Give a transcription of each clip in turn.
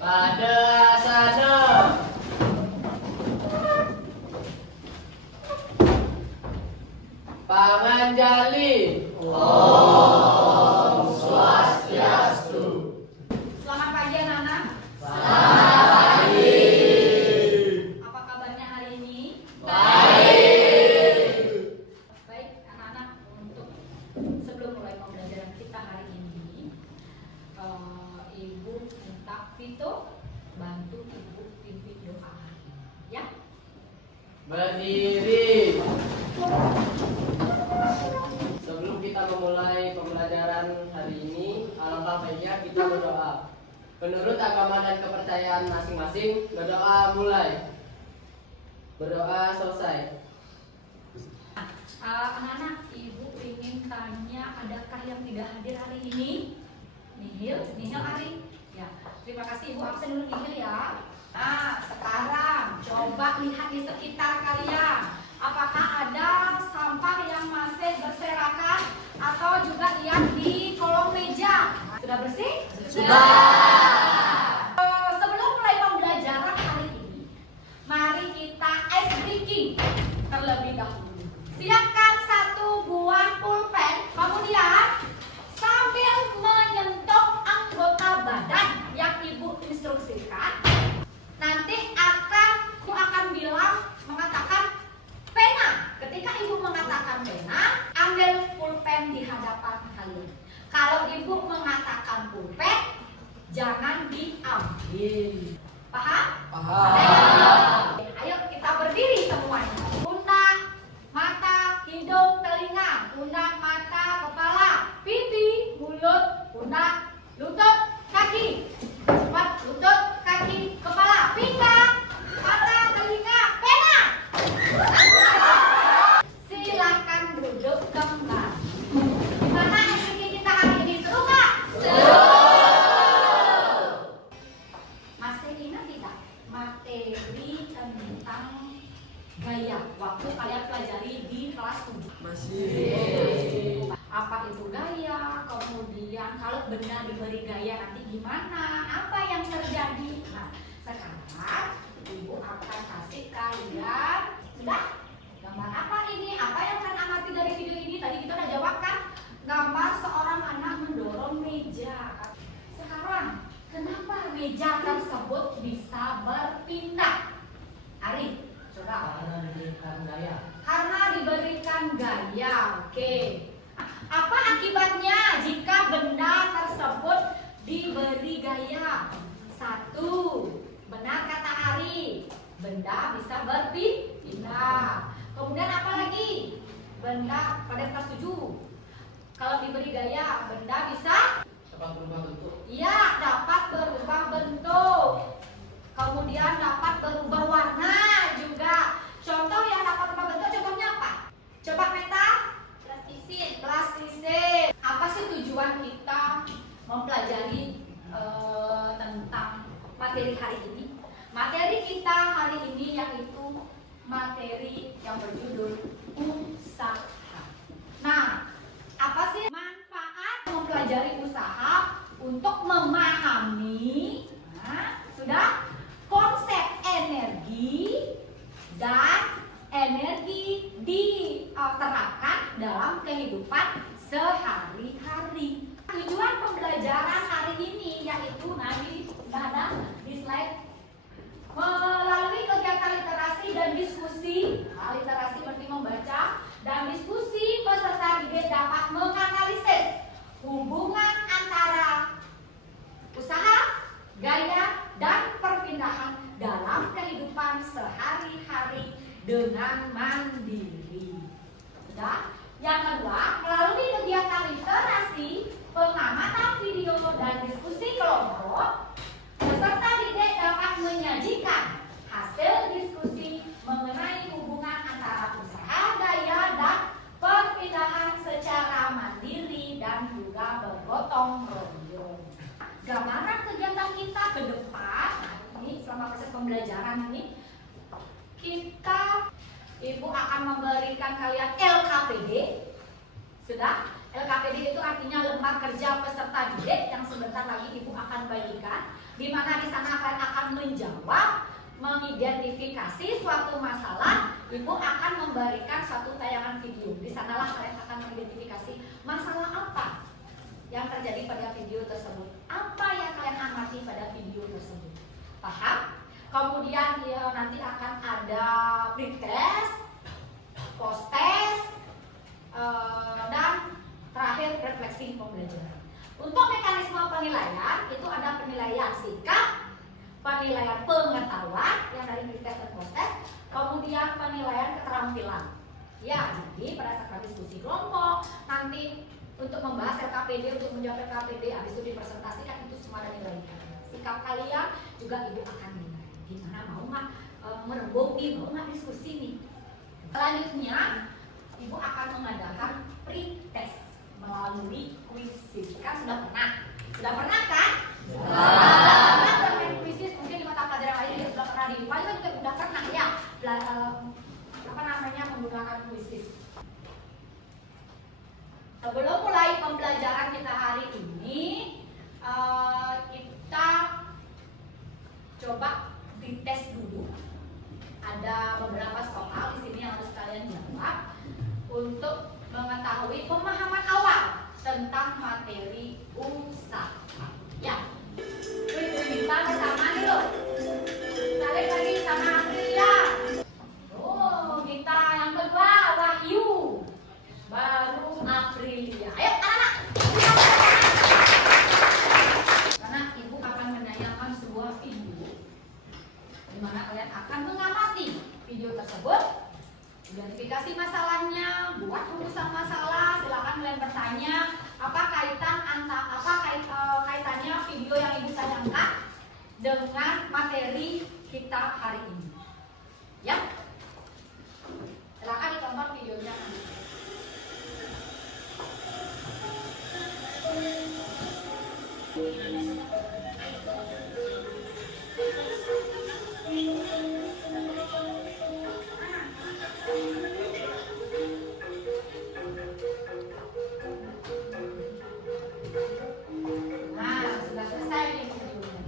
Pada sana. Panganjali. Om Swastiastu. Selamat pagi anak-anak. Selamat pagi. Apa kabarnya hari ini? Baik. Baik anak-anak, untuk sebelum mulai pembelajaran kita hari ini, Ibu minta Vito bantu Ibu pimpin doa, ya? Berdiri. Sebelum kita memulai pembelajaran hari ini, alangkah baiknya kita berdoa. Menurut agama dan kepercayaan masing-masing, berdoa mulai. Berdoa selesai. Anak-anak, Ibu ingin tanya, adakah yang tidak hadir hari ini? Nihil Ari. Ya, terima kasih Ibu, absen dulu Nihil ya. Nah, sekarang coba lihat di sekitar kalian. Apakah ada sampah yang masih berserakan atau juga lihat di kolong meja? Sudah bersih? Sudah. Sebelum mulai pembelajaran hari ini, mari kita ice breaking terlebih dahulu. Siapkan satu buah pulpen, kemudian sambil menyentuh anggota badan yang Ibu instruksikan, nanti aku akan bilang mengatakan pena. Ketika Ibu mengatakan pena, ambil pulpen di hadapan kalian. Kalau Ibu mengatakan pulpen, jangan diambil. Paham? Paham. Ayo kita berdiri semuanya. Pundak, mata, hidung, telinga. Pundak, mata, kepala, pipi, mulut, pundak, lutut, kaki. Cepat, lutut, kaki, kepala, pinggang, mata, telinga, pena. Silakan duduk kembali. Gimana SPK kita hari ini, seru nggak? Masih ingat tidak materi tentang gaya waktu kalian pelajari di kelas 7? Masih. Apa itu gaya? Kemudian kalau benda diberi gaya nanti gimana? Apa yang terjadi? Nah, sekarang Ibu akan kasih kalian, sudah? Gambar apa ini? Apa yang kalian amati dari video ini? Tadi kita udah jawab kan? Gambar seorang anak mendorong meja. Sekarang, kenapa meja tersebut bisa berpindah? Ari, coba. Karena diberikan gaya. Karena diberikan gaya. Oke. Apa akibatnya jika benda tersebut diberi gaya? Satu, benar kata Ari, benda bisa berpindah. Kemudian apa lagi? Benda pada kelas 7. Kalau diberi gaya, benda bisa? Dapat berubah bentuk. Iya, dapat berubah bentuk. Kemudian dapat berubah warna juga. Contoh yang dapat berubah bentuk, contohnya apa? Coba Meta. Plastisin. Apa sih tujuan kita mempelajari tentang materi hari ini? Materi kita hari ini yaitu materi yang berjudul usaha. Nah, apa sih manfaat mempelajari usaha? Untuk memahami, sudah, konsep energi dan energi diterapkan dalam kehidupan sehari-hari. Tujuan pembelajaran hari ini yaitu nanti sudah ada di slide, melalui kegiatan literasi dan diskusi. Literasi berarti membaca, dan diskusi peserta didik dapat menganalisis hubungan antara usaha, gaya, dan perpindahan dalam kehidupan sehari-hari dengan mandiri. Sudah? Yang kedua, melalui kegiatan literasi, pengamatan video, dan diskusi kelompok, peserta didik dapat menyajikan hasil diskusi mengenai hubungan antara usaha, gaya, dan perpindahan secara mandiri dan juga bergotong royong. Gambaran kegiatan kita ke depan, ini selama proses pembelajaran ini, Ibu akan memberikan kalian LKPD. Sudah? LKPD itu artinya lembar kerja peserta didik yang sebentar lagi Ibu akan bagikan. di mana di sana kalian akan menjawab, mengidentifikasi suatu masalah. Ibu akan memberikan suatu tayangan video. Di sanalah kalian akan mengidentifikasi masalah apa yang terjadi pada video tersebut. Apa yang kalian amati pada video tersebut. Paham? Kemudian ya, nanti akan ada pretest, post test, dan terakhir refleksi pembelajaran. Untuk mekanisme penilaian itu ada penilaian sikap, penilaian pengetahuan yang dari pretest dan post test, kemudian penilaian keterampilan. Ya, jadi pada saat diskusi kelompok nanti untuk membahas LKPD, untuk menjawab LKPD, habis itu dipresentasikan, itu semua ada nilainya. Sikap kalian juga ibu akan nilai. Gimana, mau nggak merembung nih, mau nggak diskusi nih. Selanjutnya ibu akan mengadakan pretest melalui kuisis. Kan sudah pernah kan? Sudah bermain kuisis, mungkin di mata pelajaran lain ya sudah pernah, di IPA juga sudah pernah ya menggunakan kuisis. Sebelum mulai pembelajaran kita hari ini, kita coba dites dulu. Ada beberapa soal di sini yang harus kalian jawab untuk mengetahui pemahaman awal tentang materi usaha. Ya, kita bersama nih loh. Saling lagi sama Aprilia. Oh, kita yang kedua Wahyu, baru Aprilia. Ayo anak-anak. Karena ibu akan menayangkan sebuah video di mana kalian akan mengamati video tersebut, identifikasi masalahnya, buat rumusan masalah. Silakan kalian bertanya apa kaitannya video yang ibu tayangkan dengan materi kita hari ini. Ya, silakan ditonton videonya. Nah, sudah selesai nih videonya.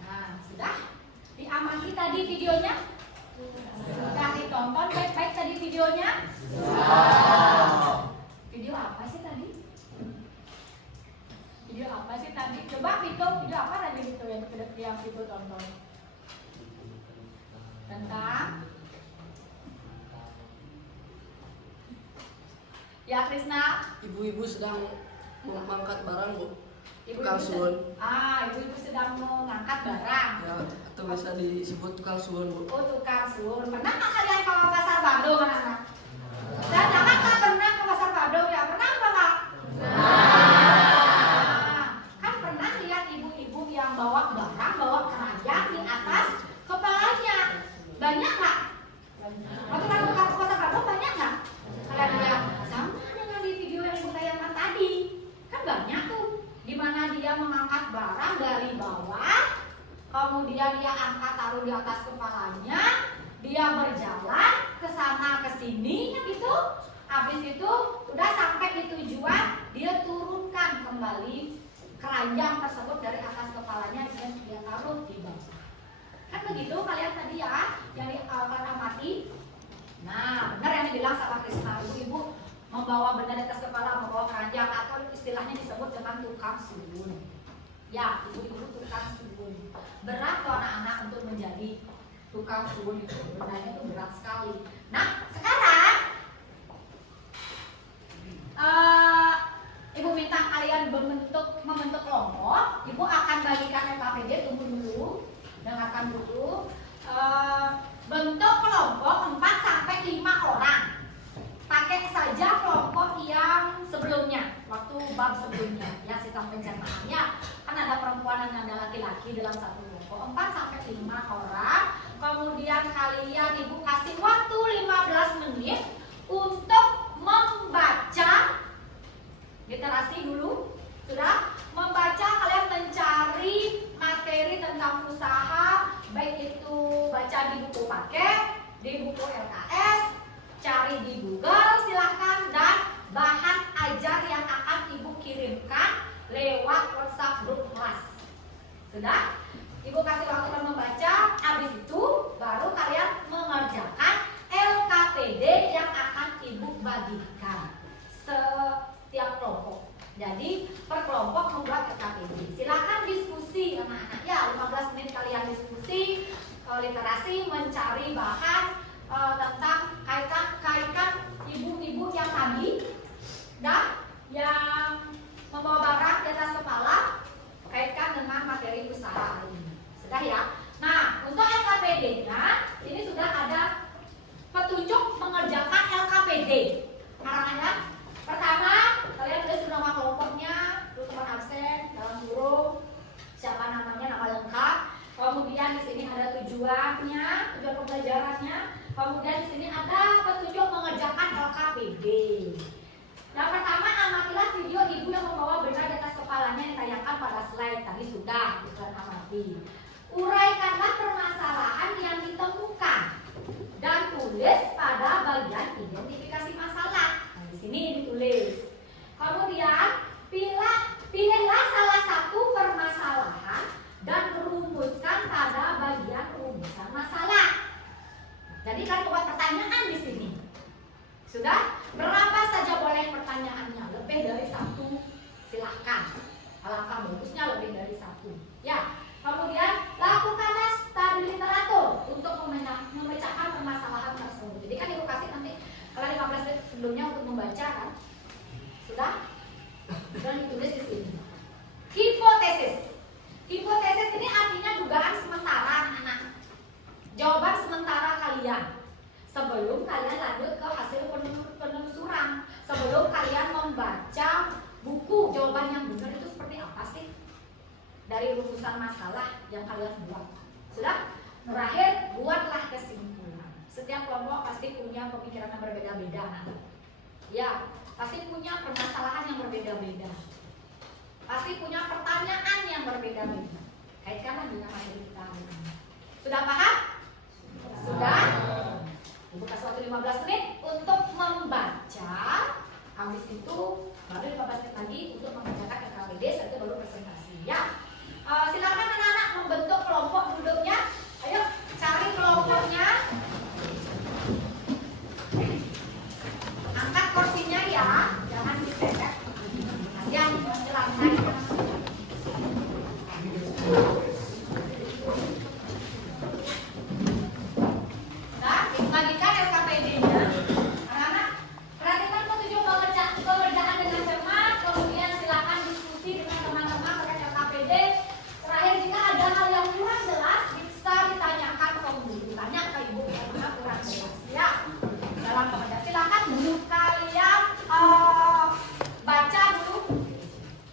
Nah, sudah diamati tadi videonya? Sudah ditonton baik-baik tadi videonya? Video apa sih tadi? Video apa sih tadi? Coba hitung video apa tadi gitu yang ibu tonton? Tentang ya Krisna, Ibu-ibu sedang mengangkat barang, Bu. ibu-ibu Tukang suwun. ibu-ibu sedang mengangkat barang. Ya, atau bisa disebut tukang suwun, Bu. Oh, tukang suwun. Pernah nggak kalian ke pasar Bandung, anak-anak? Dan jangan nggak pernah ke pasar Bandung ya? Pernah nggak, Kak? Kan pernah lihat ibu-ibu yang bawa barang, bawa keranjang di atas kepalanya. Banyak nggak? Waktu kan ke pasar Bandung banyak nggak? Kalian lihat sama dengan di video yang ibu tayangkan tadi. Kan banyak tuh, di mana dia mengangkat barang dari bawah, kemudian dia angkat taruh di atas kepalanya, dia berjalan ke sana ke sini gitu. Habis itu udah sampai di tujuan, dia turunkan kembali keranjang tersebut dari atas kepalanya dan dia taruh di bawah. Kan begitu kalian tadi ya yang kalian amati. Nah, benar yang dibilang sama Krisna, ibu-ibu membawa benda di atas kepala, membawa keranjang, atau istilahnya disebut dengan tukang suwun. Ya, ibu-ibu tukang suwun. Berat loh anak-anak untuk menjadi tukang suwun itu, bendanya itu berat sekali. Nah, sekarang ibu minta kalian membentuk kelompok. Ibu akan bagikan LKPD, tunggu dulu, dengarkan dulu. Bentuk kelompok 4 sampai 5 orang. Pakai saja kelompok yang sebelumnya, waktu bab sebelumnya, ya sistem pencernaannya. Kan ada perempuan dan ada laki-laki dalam satu kelompok, 4 sampai 5 orang. Kemudian kalian ibu kasih waktu 15 menit untuk membaca literasi dulu. Sudah membaca, kalian mencari materi tentang usaha, baik itu baca di buku paket, di buku LKS, cari di Google silahkan, dan bahan ajar yang akan ibu kirimkan lewat lewat WhatsApp grup kelas. Sudah? Ibu kasih waktu kalian membaca, habis itu baru kalian mengerjakan LKPD yang akan ibu bagikan setiap kelompok. Jadi per kelompok membuat LKPD. Silakan diskusi anak-anak ya, 15 menit kalian diskusi literasi, mencari bahan tentang kaitan ibu-ibu yang tadi dan yang membawa barang di atas kepala kaitkan dengan materi usaha hari ini. Sudah ya? Nah, untuk LKPD-nya ini sudah ada petunjuk mengerjakan LKPD. Anak-anak, pertama kalian tulis nama kelompoknya, terus teman absen, dalam huruf, siapa namanya, nama lengkap. Kemudian di sini ada tujuannya, tujuan pembelajarannya. Kemudian di sini ada petunjuk mengerjakan LKPD. Yang pertama, amatilah video ibu yang membawa benda di atas kepalanya yang ditayangkan pada slide tadi sudah kalian amati. Uraikanlah permasalahan yang ditemukan dan tulis pada bagian identifikasi masalah. Nah, di sini ditulis. Kemudian pilihlah salah satu permasalahan dan rumuskan pada bagian rumusan masalah. Jadi kan buat pertanyaan di sini. Sudah? Berapa saja boleh pertanyaannya? Lebih dari satu, silahkan. Alangkah bagusnya lebih dari satu. Ya. Kemudian lakukanlah studi literatur untuk memecahkan permasalahan tersebut. Jadi kan ibu kasih nanti kalian 15 menit sebelumnya untuk membaca kan? Sudah? Dan ditulis di sini. Hipotesis. Hipotesis ini artinya dugaan sementara anak-anak. Jawaban sementara kalian sebelum kalian lanjut ke hasil penelusuran, sebelum kalian membaca buku. Jawaban yang benar itu seperti apa sih dari rumusan masalah yang kalian buat? Sudah? Terakhir, buatlah kesimpulan. Setiap kelompok pasti punya pemikiran yang berbeda-beda. Ya, pasti punya permasalahan yang berbeda-beda. Pasti punya pertanyaan yang berbeda-beda. Kaitkanlah dengan materi kita. Sudah paham? Sudah? Ibu kasih waktu 15 menit untuk membaca. Habis itu baru 15 menit lagi untuk mengerjakan LKPD, setelah itu baru presentasi ya. Silakan anak-anak membentuk kelompok duduknya. Ayo cari kelompoknya. Angkat kursinya ya, jangan diseret. Kasihan lantai. Nah, bagikan LKPD-nya. Anak-anak, perhatikan petunjuk pengerjaan dengan cermat. Kemudian silakan diskusi dengan teman-teman terkait LKPD. Terakhir, jika ada hal yang kurang jelas, bisa ditanyakan ke guru. Tanya ke ibu yang mana kurang jelas. Ya, dalam pengerjaan silakan dulu kalian baca dulu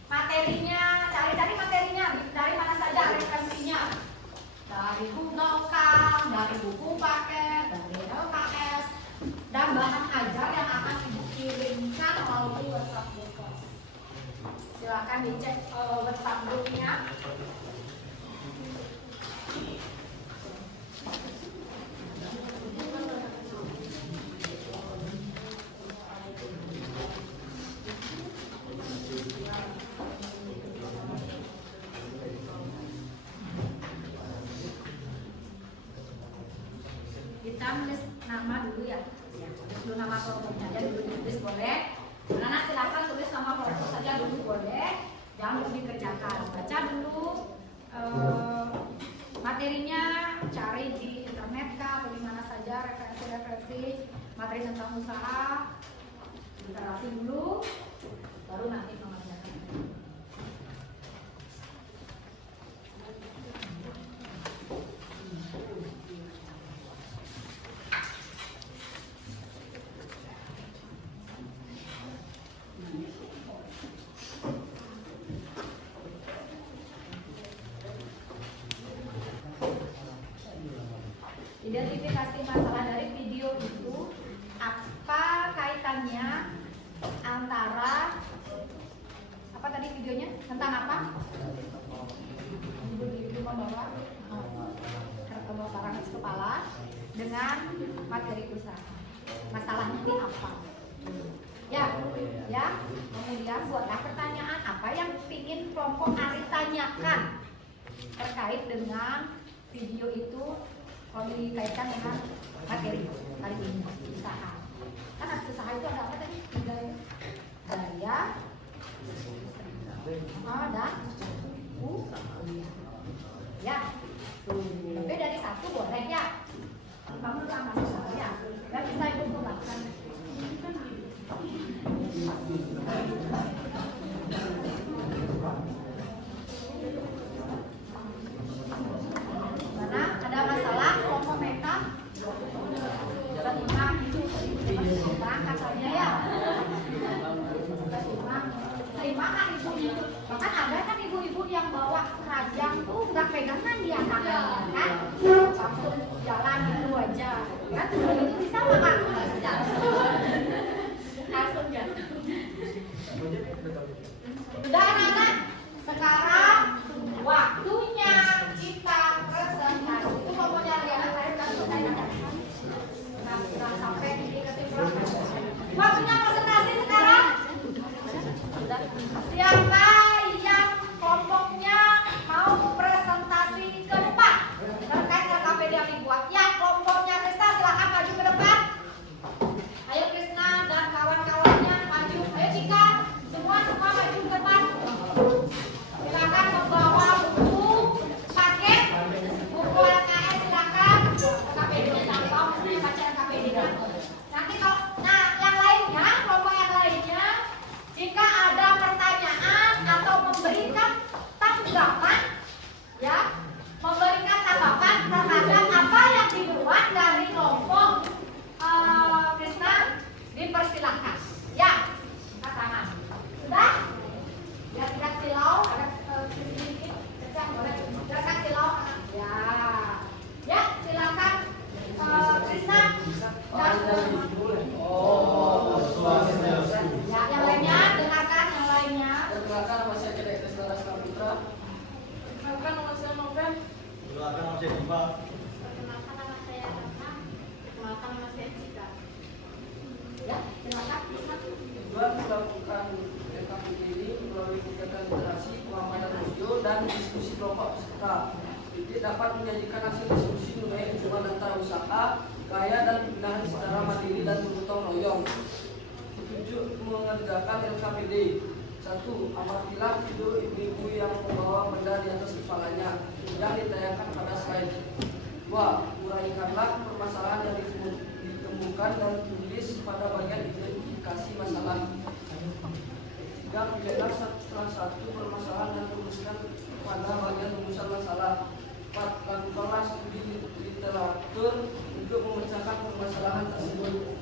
materinya, cari-cari materinya dari mana saja referensinya. Dari Google kan, dari buku paket, dari LKS, dan bahan ajar yang akan ibu kirimkan melalui WhatsApp group. Silakan dicek WhatsApp grupnya. Kita nulis nama dulu ya. Tulis dulu nama kelompoknya aja dulu ditulis boleh. Anak-anak silakan tulis nama kelompok saja dulu boleh. Jangan dulu dikerjakan. Baca dulu materinya, cari di internet kah atau di mana saja referensi-referensi materi tentang usaha. Literasi dulu, baru nanti mengerjakan. Identifikasi masalah dari video itu, apa kaitannya antara apa tadi videonya, tentang apa? Ibu membawa barang di kepala dengan materi usaha. Masalahnya ini apa? Ya, ya. Kemudian buatlah pertanyaan apa yang ingin kelompok Ari tanyakan terkait dengan video itu kalau dikaitkan dengan materi hari ini usaha. Kan usaha itu ada apa tadi? Daya, dan ya. Lebih dari satu boleh ya. Kamu sama saya. Dan bisa ibu kembangkan. Mana ada masalah kelompok meta? Berangkat saja ya. Terima kan ibunya. Bahkan ada kan ibu-ibu yang bawa keranjang tuh nggak pegangan dia tangannya kan, langsung jalan gitu aja. Kan itu bisa nggak kak? Langsung jalan. Sudah anak-anak, sekarang waktunya kita presentasi. Itu pokoknya lihat saya udah selesai sudah sampai di kesimpulan. Waktunya presentasi sekarang. Siapa yang kelompoknya mau presentasi ke depan terkait LKPD yang dibuat? Ya, kelompoknya Krisna silakan maju ke depan. Ayo Krisna dan kawan-kawannya maju. Ayo Cika, semua maju ke depan. Silakan membawa buku paket, buku LKS silakan. LKPD-nya jangan bawa, mesti baca LKPD-nya. Nanti kalau, nah yang lainnya, kelompok yang lainnya, jika ada pertanyaan atau memberikan tanggapan, ya, memberikan tanggapan terhadap apa yang dibuat dari kelompok Krisna, dipersilahkan. Ya, angkat tangan. Sudah? Biar tidak silau, ada sedikit kecang boleh. Jangan silau. Ya, ya silakan Krisna dan ya, yang lainnya dengarkan yang lainnya. Perkenalkan nama saya Kedai Krisna Raska Putra. Perkenalkan nama saya Noven. Perkenalkan nama saya Dipa. Perkenalkan nama saya Ratna. Perkenalkan nama saya Cika. Ya, silakan. Tujuan melakukan LKPD ini melalui kegiatan literasi, pengamalan audio, dan diskusi kelompok peserta. Ini dapat menjadikan hasil diskusi mengenai hubungan antara usaha, gaya, dan pembinaan secara mandiri dan bergotong royong. Tujuh, mengerjakan LKPD. 1. Amatilah video ibu-ibu yang membawa benda di atas kepalanya yang ditayangkan pada slide. 2. Uraikanlah permasalahan yang ditemukan dan tulis pada bagian identifikasi masalah. 3. Pilihlah salah satu permasalahan yang tuliskan pada bagian rumusan masalah. 4. Lakukanlah studi literatur untuk memecahkan permasalahan tersebut.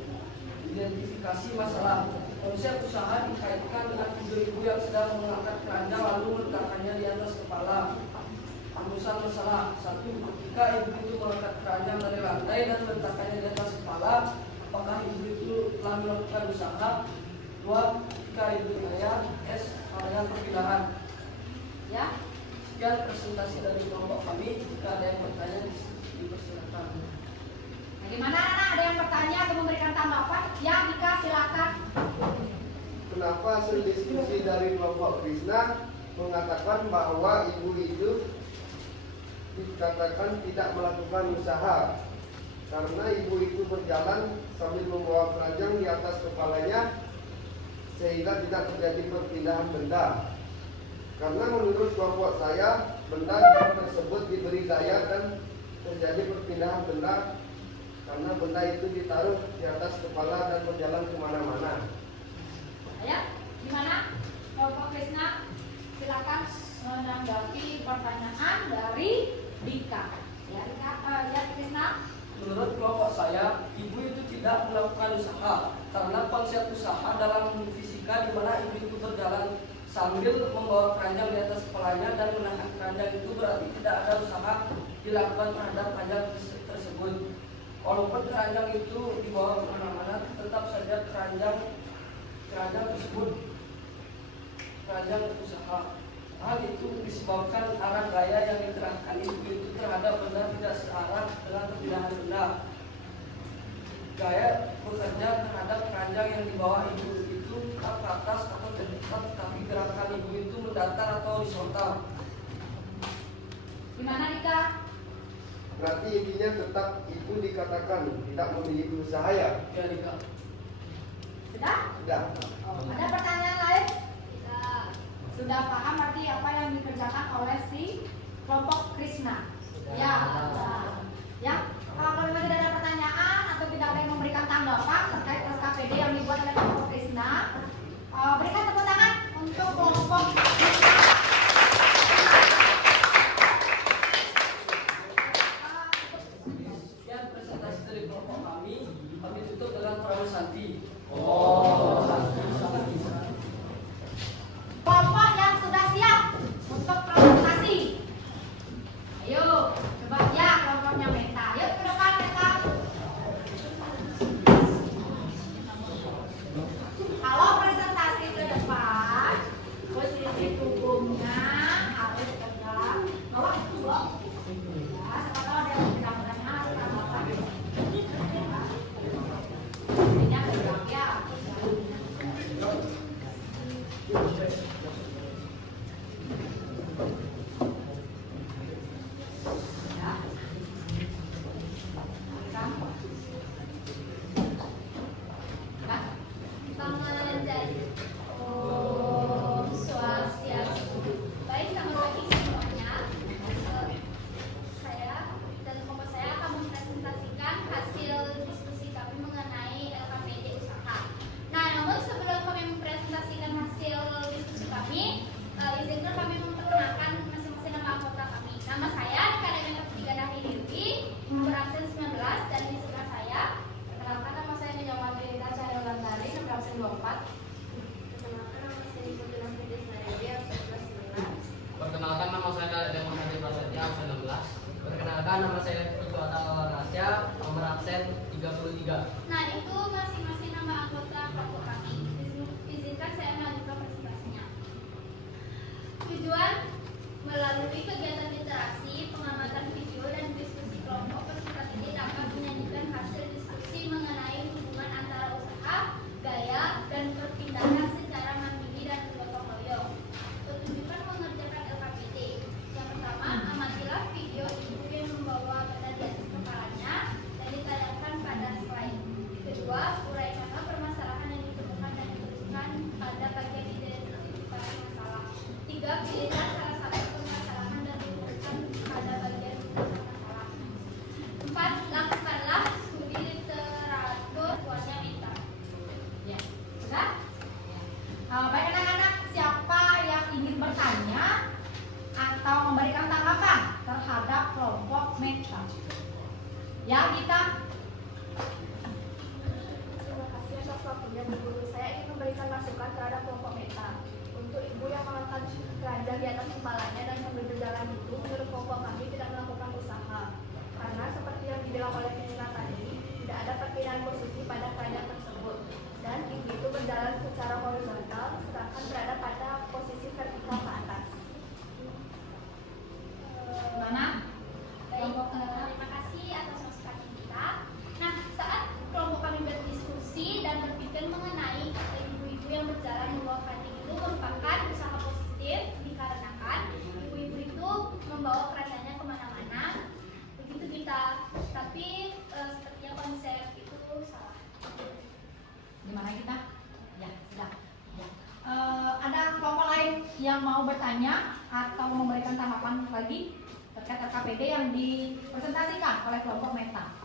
Identifikasi masalah. Konsep usaha dikaitkan dengan video ibu yang sedang mengangkat keranjang lalu meletakkannya di atas kepala. Rumusan masalah. 1. Ketika ibu itu mengangkat keranjang dari lantai dan meletakkannya di atas kepala, apakah ibu itu telah melakukan usaha? 2. Ketika ibu kaya, S. Area perpindahan. Ya. Sekian presentasi dari kelompok kami. Jika ada yang bertanya, dipersilakan. Bagaimana anak? Ada yang bertanya atau memberikan tanggapan? Ya, Dika silakan. Kenapa hasil diskusi dari kelompok Krisna mengatakan bahwa ibu itu dikatakan tidak melakukan usaha karena ibu itu berjalan sambil membawa keranjang di atas kepalanya sehingga tidak terjadi perpindahan benda. Karena menurut kelompok saya benda tersebut diberi daya dan terjadi perpindahan benda karena benda itu ditaruh di atas kepala dan berjalan kemana-mana. Ayo, gimana? Kelompok Krisna silakan menanggapi pertanyaan dari Dika. Ya, Dika, ya Krisna. Menurut kelompok saya, ibu itu tidak melakukan usaha karena konsep usaha dalam fisika di mana ibu itu berjalan sambil membawa keranjang di atas kepalanya dan menahan keranjang itu berarti tidak ada usaha dilakukan terhadap keranjang tersebut. Walaupun keranjang itu dibawa kemana-mana, tetap saja keranjang tersebut keranjang usaha. Hal itu disebabkan arah gaya yang dikerahkan ibu itu terhadap benda tidak searah dengan perpindahan benda. Gaya bekerja terhadap keranjang yang dibawa ibu itu atas atau terdekat, tapi gerakan ibu itu mendatar atau horizontal. Gimana Dika? Berarti intinya tetap itu dikatakan tidak memiliki usaha ya? Ya, Dika. Sudah? Sudah. Oh, ada pertanyaan lain? Sudah paham berarti apa yang dikerjakan oleh si kelompok Krishna? Ya. Ya. Kalau memang tidak ada pertanyaan atau tidak ada yang memberikan tanggapan terkait SKPD yang dibuat oleh kelompok Krishna, berikan tepuk tangan untuk kelompok Krishna. Sekian presentasi dari kelompok kami. Kami tutup dengan pramu santi. Kelompok yang sudah siap untuk presentasi. Ayo, coba ya kelompoknya Meta. Yuk ke depan Meta. Kalau presentasi ke depan, posisi punggungnya harus tegak. Bawah itu blok. Ya, kalau ada yang tidak berani kita bapak. Posisinya tegak ya. Om Swastiastu. Baik, selamat pagi semuanya. Saya dan kelompok saya akan mempresentasikan hasil diskusi kami mengenai LKPD usaha. Nah, namun sebelum kami mempresentasikan hasil diskusi kami, izinkan kami memperkenalkan masing-masing nama anggota kami. Nama saya Akademika Ketiga Dahri Dewi, nomor absen 19, dan di sebelah saya. Perkenalkan nama saya Nyonya Rita Cahaya Wulandari, nomor absen 24. Perkenalkan nama saya Demon Hadi Prasetya, absen 16. Perkenalkan nama saya Iko Atawala Rasya, nomor absen 33. Nah, itu masing-masing nama anggota kelompok kami. Izinkan saya melanjutkan presentasinya. Tujuan melalui kegiatan literasi, pengamatan video, dan diskusi kelompok, peserta ini dapat menyajikan hasil diskusi mengenai hubungan antara usaha, gaya, dan perpindahan secara mandiri dan bergotong royong. Pertunjukan mengerjakan LKPD. Yang pertama, amatilah video ibu yang membawa benda di atas kepalanya dan ditayangkan pada slide. Kedua, uraikanlah permasalahan yang ditemukan dan dituliskan pada bagian identifikasi masalah. Tiga, pilihlah salah satu permasalahan dan dituliskan pada bagian masalah. Empat, lakukanlah studi literatur buahnya Meta. Ya, sudah? Baik anak-anak, siapa yang ingin bertanya atau memberikan tanggapan terhadap kelompok Meta? Ya, kita. Terima kasih atas waktunya Bu Guru. Saya ingin memberikan masukan terhadap kelompok Meta. Untuk ibu yang mengangkat keranjang di atas kepalanya dan sambil berjalan itu, menurut kelompok kami tidak melakukan usaha. Karena seperti yang dibilang oleh pimpinan tadi, tidak ada perpindahan posisi pada keranjang tersebut. Dan ibu itu berjalan secara horizontal, sedangkan berada pada posisi vertikal ke atas. Gimana? Baik, terima kasih atas masukan kita. Nah, saat kelompok kami berdiskusi dan berpikir mengenai ibu-ibu yang berjalan membawa keranjang itu merupakan usaha positif dikarenakan ibu-ibu itu membawa keranjangnya kemana-mana. Begitu kita, tapi sepertinya konsep itu salah. Gimana kita? Ya, sudah. Ya. Ada kelompok lain yang mau bertanya atau memberikan tanggapan lagi terkait LKPD yang dipresentasikan oleh kelompok Meta?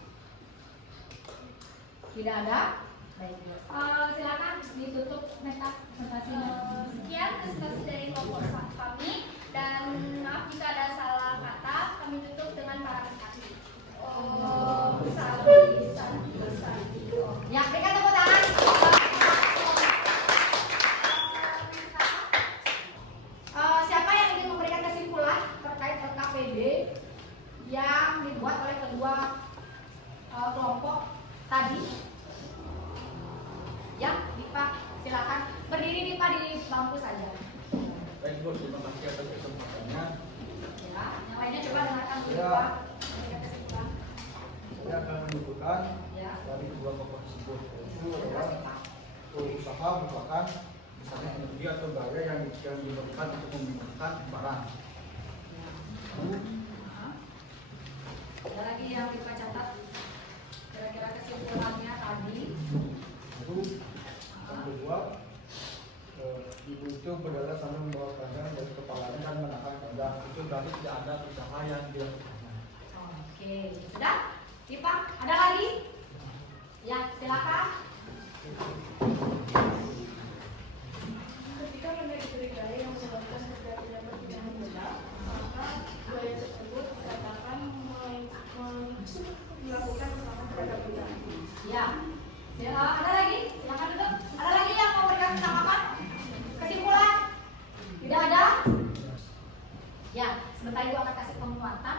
Tidak ada? Baik. Silakan ditutup Meta presentasinya. Sekian presentasi dari kelompok kami, dan maaf jika ada salah kata. Kami tutup dengan para peserta. Om Santi Santi Santi Om. Ya, berikan tepuk tangan. Siapa yang ingin memberikan kesimpulan terkait LKPD yang dibuat oleh kedua kelompok tadi? Ya, Dipa, silakan berdiri Dipa di bangku saja. Baik Bu, terima kasih atas kesempatannya. Ya, yang lainnya coba dengarkan dulu Ya. Dipa. Memberikan kesimpulan. Saya akan menunjukkan Ya. dari dua tokoh tersebut, yaitu Terus, bahwa Dipa. usaha merupakan bisa yang diperlukan untuk memberikan barang. Ada lagi yang kita catat kira-kira kesimpulannya tadi. Yang kedua, ibu itu berjalan sambil membawa keranjang dari kepalanya dan menahan keranjang. Itu berarti tidak ada usaha yang dilakukannya. Oke, sudah? Dipa, ada lagi? Ya, silakan. Ketika memiliki gaya yang menyebabkan terjadi tidak berpindahan benda, maka gaya tersebut dikatakan melakukan usaha terhadap benda. Ya. Ya, ada lagi? Silakan dulu. Ada lagi yang mau memberikan tanggapan? Kesimpulan? Tidak ada? Ya, sebentar Ibu akan kasih penguatan.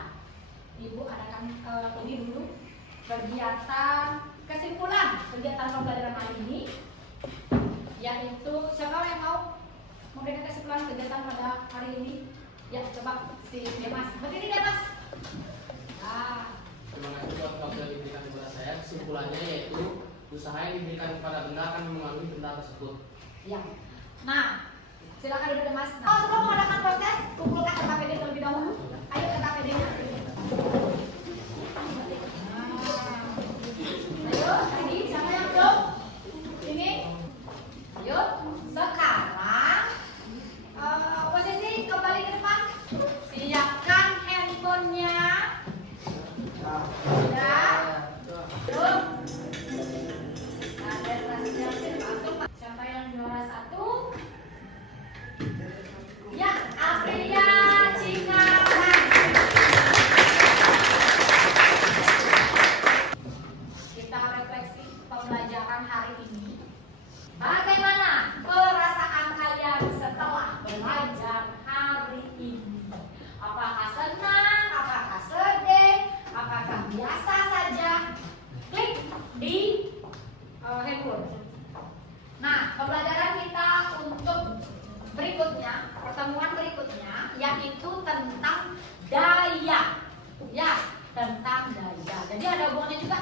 Ibu adakan ini dulu kegiatan kesimpulan kegiatan pembelajaran hari ini, yaitu siapa yang mau memberikan kesimpulan kegiatan pada hari ini? Ya, coba si Demas. Berdiri Demas. Nah, Terima kasih buat waktu yang diberikan kepada saya. Kesimpulannya yaitu usaha yang diberikan kepada benda akan mengalami benda tersebut. ya. Nah, silakan duduk Demas. Oh, sebelum mengadakan proses, kumpulkan KPD terlebih dahulu. Ayo ke KPD-nya. Ayo, tadi siapa yang belum? Ini. Ayo, sekarang posisi kembali ke depan. Siapkan handphonenya. Sudah. Belum. Ada rahasia masuk. Siapa yang juara satu? Ya, Aprilia Cina. Kita refleksi pembelajaran hari ini. Bagaimana perasaan kalian setelah belajar hari ini? Apakah senang? Apakah sedih? Apakah biasa saja? Klik di handphone. Nah, pembelajaran kita untuk berikutnya, pertemuan berikutnya, yaitu tentang daya. Ya, tentang daya. Jadi ada hubungannya juga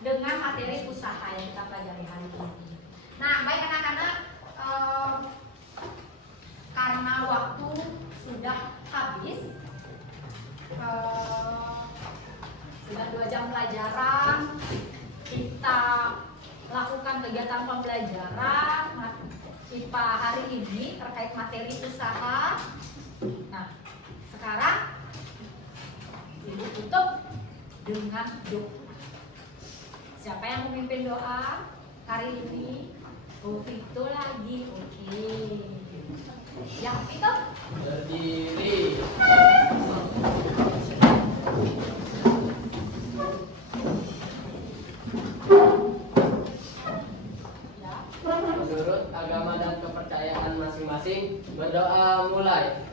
dengan materi usaha yang kita pelajari hari ini. Nah, baik anak-anak, karena waktu sudah habis, sudah 2 jam pelajaran, kita lakukan kegiatan pembelajaran IPA hari ini terkait materi usaha. Nah, sekarang Ibu tutup dengan doa. Siapa yang memimpin doa hari ini? Oh, Vito lagi. Oke. Ya, Vito. Berdiri. Ya. Menurut agama dan kepercayaan masing-masing, berdoa mulai.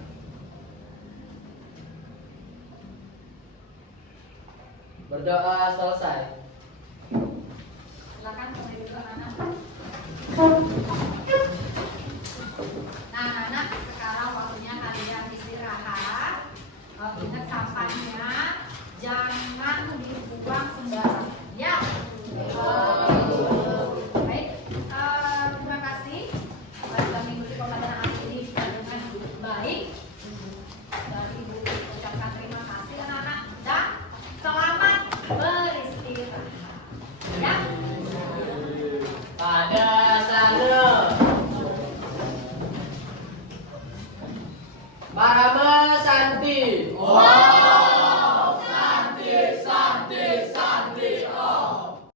Berdoa selesai. Silakan kembali ke anak.